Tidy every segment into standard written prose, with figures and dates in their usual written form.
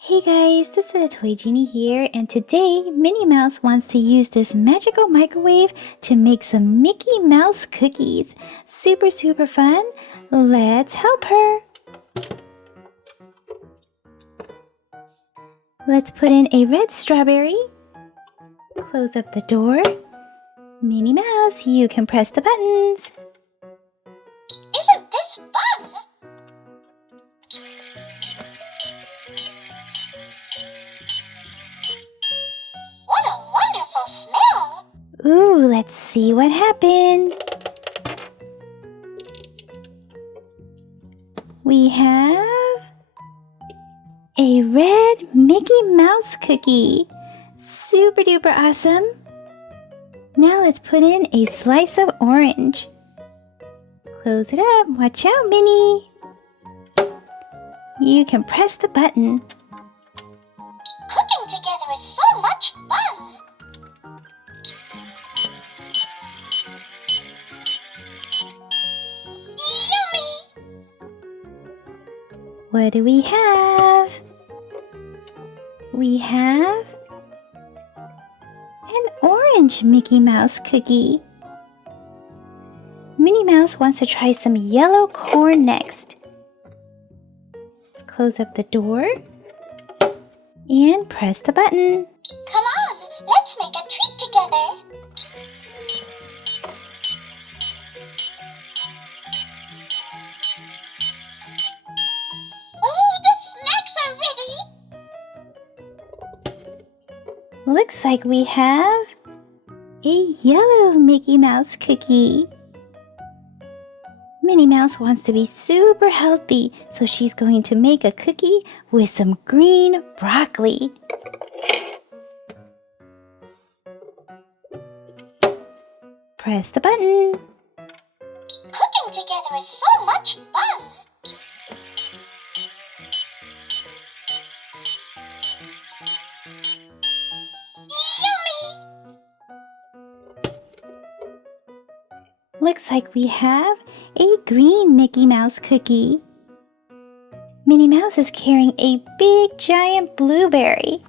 Hey guys, this is Toy Genie here, and today Minnie Mouse wants to use this magical microwave to make some Mickey Mouse cookies. Super fun. Let's help her. Let's put in a red strawberry. Close up the door. Minnie Mouse, you can press the buttons. Isn't this fun? What a wonderful smell! Ooh, let's see what happened. We have a red Mickey Mouse cookie. Super duper awesome. Now let's put in a slice of orange. Close it up. Watch out, Minnie. You can press the button. Cooking together is so much fun! Yummy! What do we have? We have an orange Mickey Mouse cookie. Minnie Mouse wants to try some yellow corn next. Let's close up the door and press the button. Come on, let's make a treat together! Oh, the snacks are ready! Looks like we have a yellow Mickey Mouse cookie. Minnie Mouse wants to be super healthy, so she's going to make a cookie with some green broccoli. Press the button. Cooking together is so much fun! Yummy! Looks like we have a green Mickey Mouse cookie. Minnie Mouse is carrying a big giant blueberry.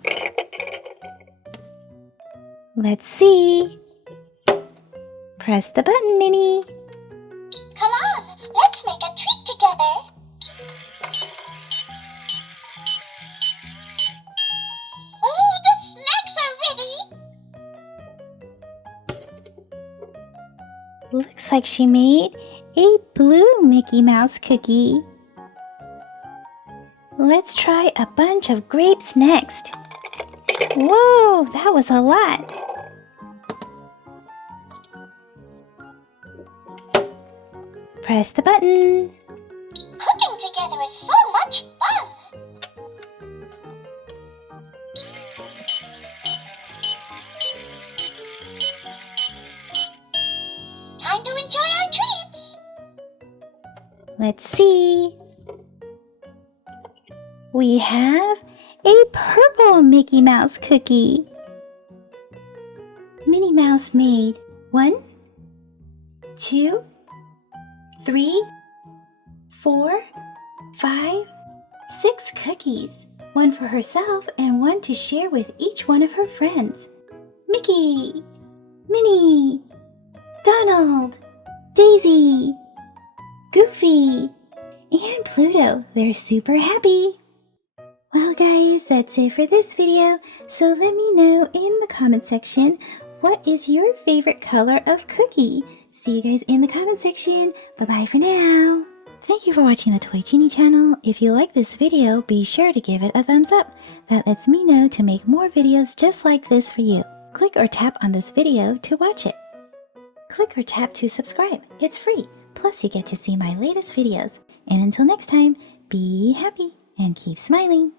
Let's see. Press the button, Minnie. Come on, let's make a treat together! Oh, the snacks are ready! Looks like she made a blue Mickey Mouse cookie. Let's try a bunch of grapes next. Whoa, that was a lot. Press the button. Cooking together is so much fun! Time to enjoy our treats! Let's see. We have a purple Mickey Mouse cookie. Minnie Mouse made 1, 2, 3, 4, 5, 6 cookies. One for herself and one to share with each one of her friends. Mickey, Minnie, Donald, Daisy, Goofy, and Pluto. They're super happy. Well guys, that's it for this video. So let me know in the comment section, what is your favorite color of cookie? See you guys in the comment section. Bye-bye for now. Thank you for watching the Toy Genie channel. If you like this video, be sure to give it a thumbs up. That lets me know to make more videos just like this for you. Click or tap on this video to watch it. Click or tap to subscribe. It's free. Plus you get to see my latest videos. And until next time, be happy and keep smiling.